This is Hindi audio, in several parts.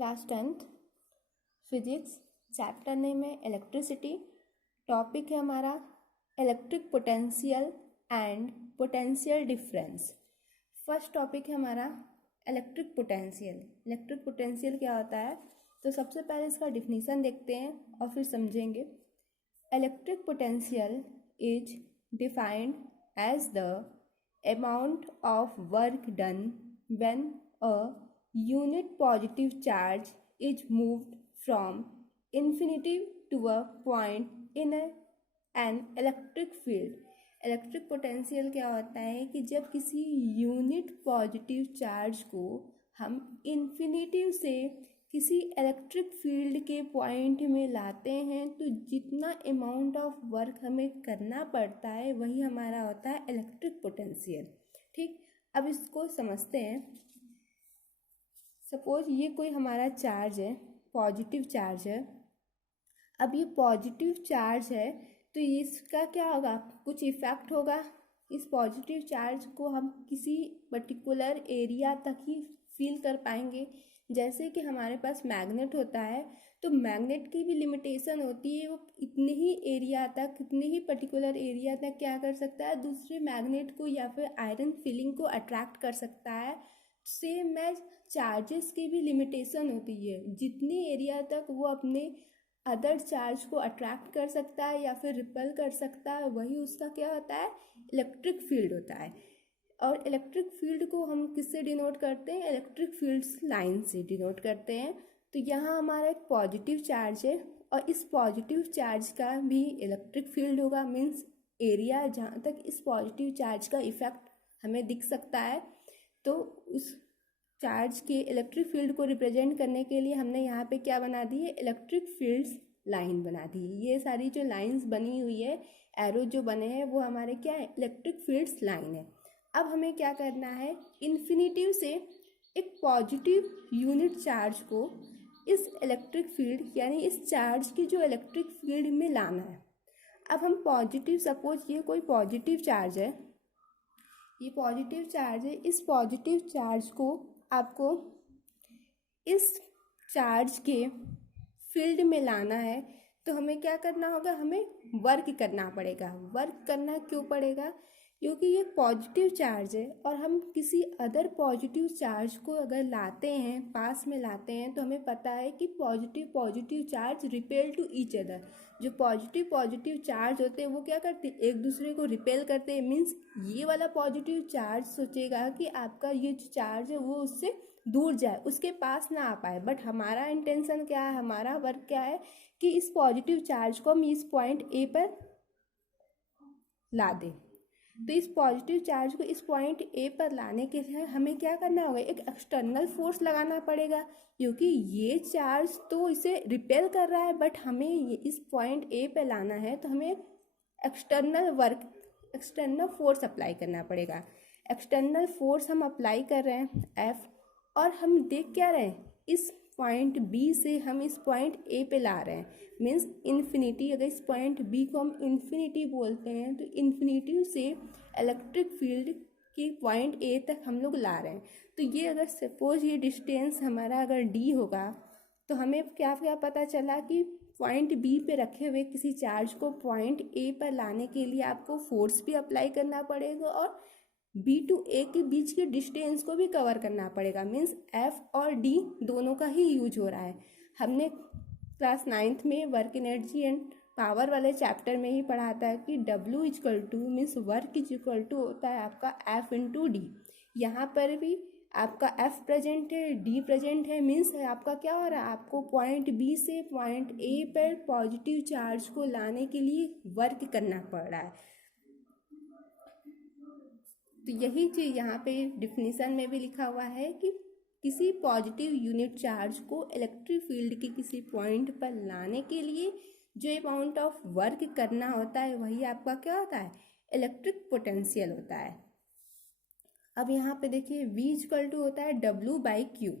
Class 10th physics, chapter name है इलेक्ट्रिसिटी। टॉपिक है हमारा electric potential and potential difference. First topic है हमारा इलेक्ट्रिक पोटेंशियल। इलेक्ट्रिक पोटेंशियल क्या होता है, तो सबसे पहले इसका डिफिनीसन देखते हैं और फिर समझेंगे। Electric potential is defined as the amount of work done when a unit positive charge is moved from infinity to a point in an electric field। Electric potential क्या होता है कि जब किसी यूनिट पॉजिटिव चार्ज को हम इन्फिनिटी से किसी इलेक्ट्रिक फील्ड के पॉइंट में लाते हैं तो जितना अमाउंट ऑफ वर्क हमें करना पड़ता है वही हमारा होता है इलेक्ट्रिक पोटेंशियल। ठीक, अब इसको समझते हैं। सपोज ये कोई हमारा चार्ज है, पॉजिटिव चार्ज है। अब ये पॉजिटिव चार्ज है तो इसका क्या होगा, कुछ इफ़ेक्ट होगा। इस पॉजिटिव चार्ज को हम किसी पर्टिकुलर एरिया तक ही फील कर पाएंगे। जैसे कि हमारे पास मैग्नेट होता है तो मैग्नेट की भी लिमिटेशन होती है, वो इतने ही एरिया तक, इतने ही पर्टिकुलर एरिया तक क्या कर सकता है, दूसरे मैग्नेट को या फिर आयरन फीलिंग को अट्रैक्ट कर सकता है। सेम एज चार्जेस की भी लिमिटेशन होती है, जितने एरिया तक वो अपने अदर चार्ज को अट्रैक्ट कर सकता है या फिर रिपेल कर सकता है, वही उसका क्या होता है, इलेक्ट्रिक फील्ड होता है। और इलेक्ट्रिक फील्ड को हम किससे डिनोट करते हैं, इलेक्ट्रिक फील्ड्स लाइन से डिनोट करते हैं। तो यहाँ हमारा एक पॉजिटिव चार्ज है और इस पॉजिटिव चार्ज का भी इलेक्ट्रिक फील्ड होगा। मीन्स एरिया जहाँ तक इस पॉजिटिव चार्ज का इफेक्ट हमें दिख सकता है, तो उस चार्ज के इलेक्ट्रिक फील्ड को रिप्रेजेंट करने के लिए हमने यहाँ पे क्या बना दी है, इलेक्ट्रिक फील्ड्स लाइन बना दी है। ये सारी जो लाइंस बनी हुई है, एरो जो बने हैं, वो हमारे क्या है, इलेक्ट्रिक फील्ड्स लाइन है। अब हमें क्या करना है, इन्फिनिटी से एक पॉजिटिव यूनिट चार्ज को इस इलेक्ट्रिक फील्ड यानी इस चार्ज की जो इलेक्ट्रिक फील्ड में लाना है। अब हम पॉजिटिव, सपोज ये कोई पॉजिटिव चार्ज है, ये पॉजिटिव चार्ज है, इस पॉजिटिव चार्ज को आपको इस चार्ज के फील्ड में लाना है। तो हमें क्या करना होगा, हमें वर्क करना पड़ेगा। वर्क करना क्यों पड़ेगा, क्योंकि ये पॉजिटिव चार्ज है और हम किसी अदर पॉजिटिव चार्ज को अगर लाते हैं, पास में लाते हैं, तो हमें पता है कि positive charge repel to each other. जो पॉजिटिव चार्ज होते हैं वो क्या करते हैं, एक दूसरे को रिपेल करते हैं। मीन्स ये वाला पॉजिटिव चार्ज सोचेगा कि आपका ये जो चार्ज है वो उससे दूर जाए, उसके पास ना आ पाए। बट हमारा इंटेंशन क्या है, हमारा वर्क क्या है कि इस पॉजिटिव चार्ज को हम इस पॉइंट ए पर ला दें। तो इस पॉजिटिव चार्ज को इस पॉइंट ए पर लाने के लिए हमें क्या करना होगा, एक एक्सटर्नल फोर्स लगाना पड़ेगा, क्योंकि ये चार्ज तो इसे रिपेल कर रहा है, बट हमें ये इस पॉइंट ए पे लाना है तो हमें एक्सटर्नल फोर्स अप्लाई करना पड़ेगा। एक्सटर्नल फोर्स हम अप्लाई कर रहे हैं एफ, और हम देख क्या रहे हैं, इस पॉइंट बी से हम इस पॉइंट ए पे ला रहे हैं। मीन्स इन्फिनिटी, अगर इस पॉइंट बी को हम इन्फिनिटी बोलते हैं तो इन्फिनिटी से इलेक्ट्रिक फील्ड के पॉइंट ए तक हम लोग ला रहे हैं। तो ये अगर सपोज ये डिस्टेंस हमारा अगर डी होगा तो हमें क्या क्या पता चला कि पॉइंट बी पे रखे हुए किसी चार्ज को पॉइंट ए पर लाने के लिए आपको फोर्स भी अप्लाई करना पड़ेगा और बी टू ए के बीच के डिस्टेंस को भी कवर करना पड़ेगा। मीन्स एफ और डी दोनों का ही यूज हो रहा है। हमने क्लास 9th में वर्क एनर्जी एंड पावर वाले चैप्टर में ही पढ़ा था कि W equal to means work is equal to होता है आपका F इंटू डी। यहाँ पर भी आपका F प्रेजेंट है, D प्रेजेंट है। मीन्स आपका क्या हो रहा है, आपको पॉइंट B से पॉइंट A पर पॉजिटिव चार्ज को लाने के लिए वर्क करना पड़ रहा है। तो यही चीज़ यहाँ पे डिफिनीशन में भी लिखा हुआ है कि किसी पॉजिटिव यूनिट चार्ज को इलेक्ट्रिक फील्ड के किसी पॉइंट पर लाने के लिए जो अमाउंट ऑफ वर्क करना होता है वही आपका क्या होता है, इलेक्ट्रिक पोटेंशियल होता है। अब यहाँ पे देखिए V इक्वल टू होता है W बाई क्यू।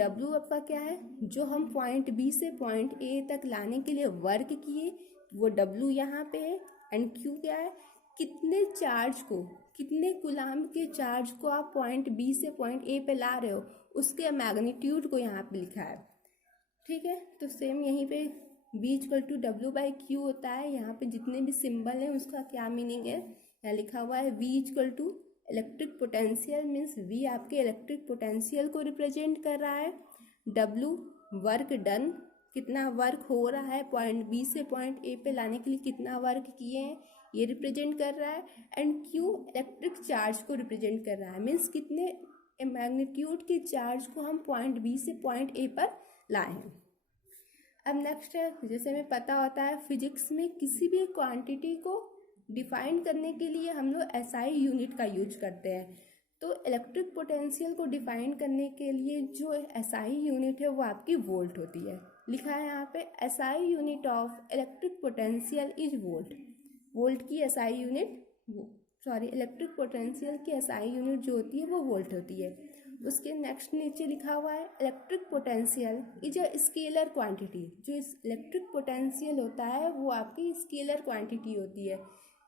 W आपका क्या है, जो हम पॉइंट B से पॉइंट A तक लाने के लिए वर्क किए वो W यहाँ पे है, एंड Q क्या है, कितने चार्ज को, कितने कूलाम के चार्ज को आप पॉइंट बी से पॉइंट ए पे ला रहे हो, उसके मैग्नीट्यूड को यहाँ पे लिखा है। ठीक है, तो सेम यहीं पे V इक्वल टू W/Q होता है। यहाँ पे जितने भी सिंबल हैं उसका क्या मीनिंग है, यहाँ लिखा हुआ है V equal to electric potential, means V आपके इलेक्ट्रिक पोटेंशियल को रिप्रेजेंट कर रहा है। W वर्क डन, कितना वर्क हो रहा है पॉइंट B से पॉइंट A पे लाने के लिए कितना वर्क किए हैं, ये रिप्रेजेंट कर रहा है। एंड Q इलेक्ट्रिक चार्ज को रिप्रेजेंट कर रहा है, मीन्स कितने मैग्नीट्यूड के चार्ज को हम पॉइंट B से पॉइंट A पर लाए हैं। अब नेक्स्ट है, जैसे हमें पता होता है फिजिक्स में किसी भी क्वांटिटी को डिफाइन करने के लिए हम लोग SI यूनिट का यूज करते हैं। तो इलेक्ट्रिक पोटेंशियल को डिफाइन करने के लिए जो SI यूनिट है वो आपकी वोल्ट होती है। लिखा है यहाँ पे SI unit of electric potential is volt. Volt की SI यूनिट इलेक्ट्रिक पोटेंशियल की SI यूनिट जो होती है वो वोल्ट होती है। उसके नेक्स्ट नीचे लिखा हुआ है electric potential is a scalar quantity. जो इलेक्ट्रिक पोटेंशियल होता है वो आपकी स्केलर क्वांटिटी होती है।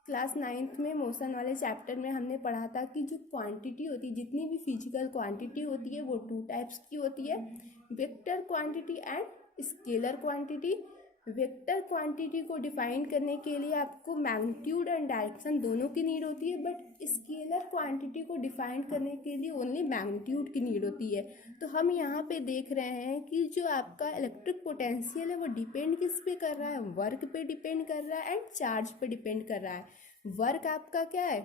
क्लास 9th में मोशन वाले चैप्टर में हमने पढ़ा था कि जो क्वांटिटी होती है, जितनी भी फिजिकल क्वांटिटी होती है वो 2 टाइप्स की होती है, vector quantity and scalar quantity. Vector quantity को डिफाइन करने के लिए आपको मैग्नीट्यूड एंड डायरेक्शन दोनों की नीड होती है, बट स्केलर क्वांटिटी को डिफाइन करने के लिए ओनली मैग्नीट्यूड की नीड होती है। तो हम यहाँ पे देख रहे हैं कि जो आपका इलेक्ट्रिक पोटेंशियल है वो डिपेंड किस पे कर रहा है, वर्क पे डिपेंड कर रहा है एंड चार्ज पे डिपेंड कर रहा है। वर्क आपका क्या है,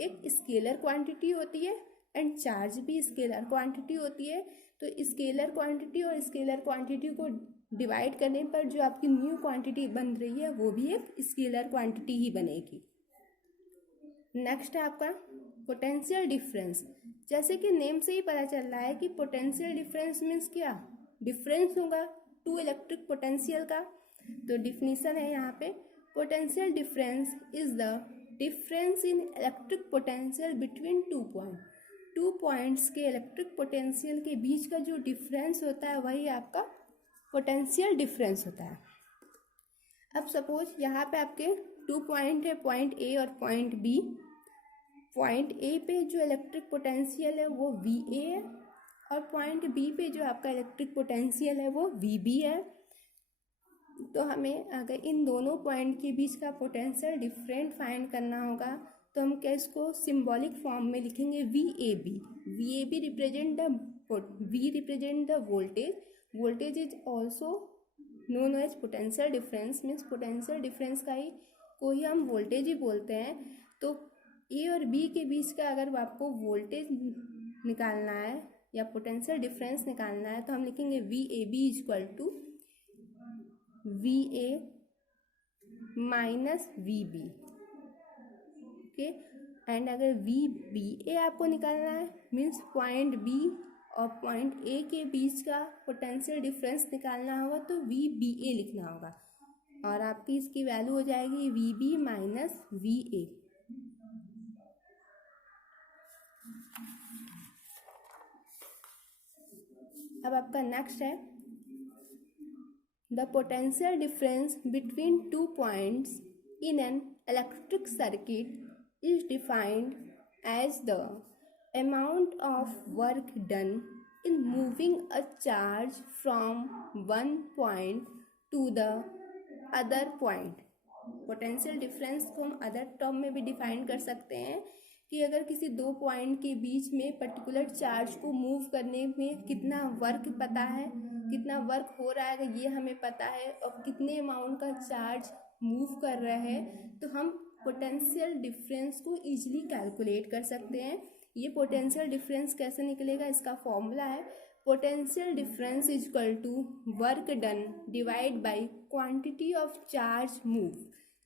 एक स्केलर क्वांटिटी होती है एंड चार्ज भी स्केलर क्वांटिटी होती है। तो स्केलर क्वांटिटी और स्केलर क्वांटिटी को डिवाइड करने पर जो आपकी न्यू क्वांटिटी बन रही है वो भी एक स्केलर क्वांटिटी ही बनेगी। नेक्स्ट है आपका पोटेंशियल डिफरेंस। जैसे कि नेम से ही पता चल रहा है कि पोटेंशियल डिफरेंस मीन्स क्या, डिफरेंस होगा टू इलेक्ट्रिक पोटेंशियल का। तो डिफिनीशन है यहाँ पे, potential difference is the difference in electric potential between 2 point. 2 points के इलेक्ट्रिक पोटेंशियल के बीच का जो डिफरेंस होता है वही आपका पोटेंशियल डिफरेंस होता है। अब सपोज यहाँ पे आपके 2 पॉइंट है, पॉइंट A और पॉइंट B। पॉइंट A पे जो इलेक्ट्रिक पोटेंशियल है वो VA है और पॉइंट B पे जो आपका इलेक्ट्रिक पोटेंशियल है वो VB है। तो हमें अगर इन दोनों पॉइंट के बीच का पोटेंशियल डिफरेंट फाइंड करना होगा तो हम क्या इसको सिंबॉलिक फॉर्म में लिखेंगे VAB। VAB represent the voltage. Voltage is also known as potential difference, means potential difference को ही हम वोल्टेज ही बोलते हैं। तो A और B के बीच का अगर आपको वोल्टेज निकालना है या पोटेंशियल डिफरेंस निकालना है तो हम लिखेंगे VAB equal to VA minus VB। Okay, and अगर VBA आपको निकालना है मीन्स पॉइंट B और पॉइंट A के बीच का पोटेंशियल डिफरेंस निकालना होगा तो VBA लिखना होगा और आपकी इसकी वैल्यू हो जाएगी VB माइनस VA। अब आपका नेक्स्ट है the potential difference between 2 points in an electric circuit is defined as the amount of work done in moving a charge from one point to the other point। Potential difference को हम अदर टर्म में भी डिफाइन कर सकते हैं कि अगर किसी 2 पॉइंट के बीच में पर्टिकुलर चार्ज को मूव करने में कितना वर्क पता है, कितना वर्क हो रहा है ये हमें पता है और कितने अमाउंट का चार्ज मूव कर रहा है तो हम पोटेंशियल डिफरेंस को ईजिली कैलकुलेट कर सकते हैं। ये पोटेंशियल डिफरेंस कैसे निकलेगा, इसका फॉर्मूला है potential difference is equal to work done divide by quantity of charge move.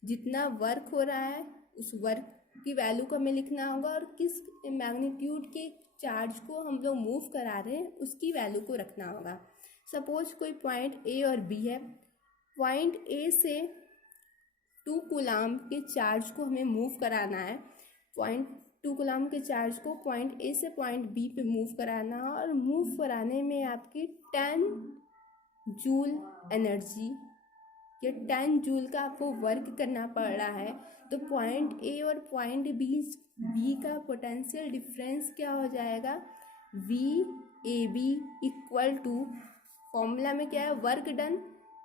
जितना वर्क हो रहा है उस वर्क की वैल्यू को हमें लिखना होगा और किस मैग्नीट्यूड के चार्ज को हम लोग मूव करा रहे हैं उसकी वैल्यू को रखना होगा। सपोज कोई पॉइंट A और B है, पॉइंट A से 2 कूलाम के चार्ज को हमें मूव कराना है। पॉइंट 2 कूलाम के चार्ज को पॉइंट A से पॉइंट B पे मूव कराना है और मूव कराने में आपकी 10 जूल एनर्जी या 10 जूल का आपको वर्क करना पड़ रहा है। तो पॉइंट A और पॉइंट B का पोटेंशियल डिफरेंस क्या हो जाएगा, VAB इक्वल टू फॉर्मूला में क्या है, वर्क डन,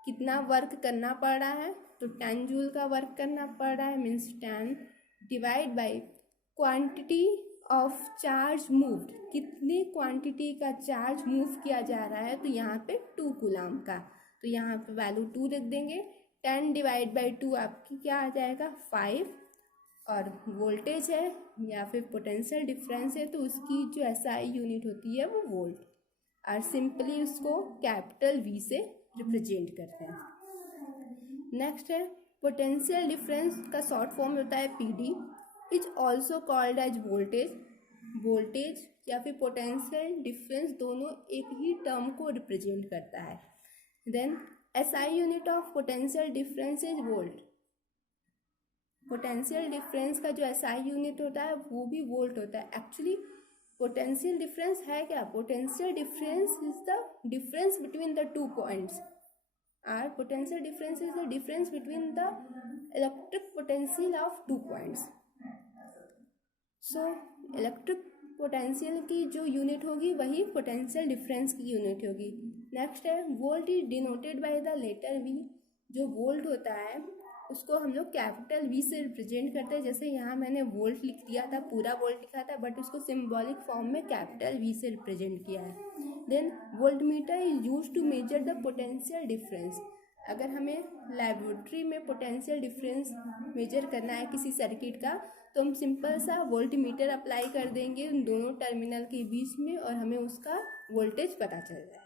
कितना वर्क करना पड़ रहा है, तो 10 जूल का वर्क करना पड़ रहा है, means 10 divide by quantity of charge moved, कितनी क्वांटिटी का चार्ज मूव किया जा रहा है, तो यहाँ पे 2 कूलम का, तो यहाँ पे वैल्यू 2 लिख देंगे। 10 डिवाइड बाई 2 आपकी क्या आ जाएगा 5, और वोल्टेज है या फिर पोटेंशियल डिफरेंस है तो उसकी जो एसआई यूनिट होती है वो वोल्ट, और सिंपली उसको कैपिटल वी से रिप्रेजेंट करते हैं। नेक्स्ट है पोटेंशियल डिफरेंस का शॉर्ट फॉर्म होता है PD, is also called as voltage. Voltage या फिर पोटेंशियल डिफरेंस दोनों एक ही टर्म को रिप्रेजेंट करता है। Then SI unit of potential difference is volt. Potential difference का जो एसआई यूनिट होता है वो भी वोल्ट होता है। एक्चुअली पोटेंशियल डिफरेंस है क्या, potential difference is the difference between the 2 points, और potential difference is the difference between the electric potential of 2 points. So electric potential की जो यूनिट होगी वही पोटेंशियल डिफरेंस की यूनिट होगी। नेक्स्ट है volt is denoted by the letter V. जो वोल्ट होता है उसको हम लोग कैपिटल वी से रिप्रेजेंट करते हैं, जैसे यहाँ मैंने वोल्ट लिख दिया था, पूरा वोल्ट लिखा था, बट उसको सिंबॉलिक फॉर्म में कैपिटल वी से रिप्रेजेंट किया है। Then voltmeter is used to measure the potential difference. अगर हमें लैबोरेटरी में पोटेंशियल डिफरेंस मेजर करना है किसी सर्किट का, तो हम सिंपल सा वोल्टमीटर अप्लाई कर देंगे उन दोनों टर्मिनल के बीच में और हमें उसका वोल्टेज पता चल जाएगा।